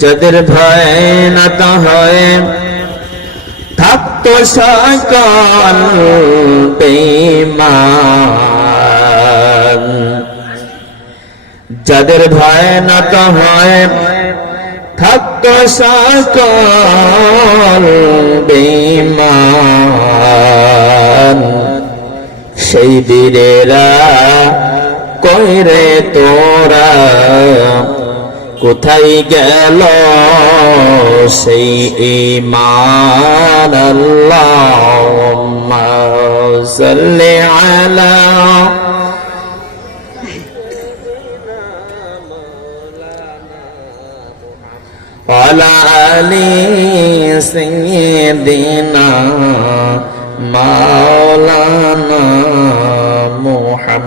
যাদের ভয় নত হয় থাকতো সকল বেঈমান। যাদের ভয় নত হয় থাকতো সকল বেঈমান। সেই বীরেরা কইরে তোরা কোথায় গেল সেই ঈমান। আল্লাহুম্মা সাল্লি আলা আলি সাইয়্যিদিনা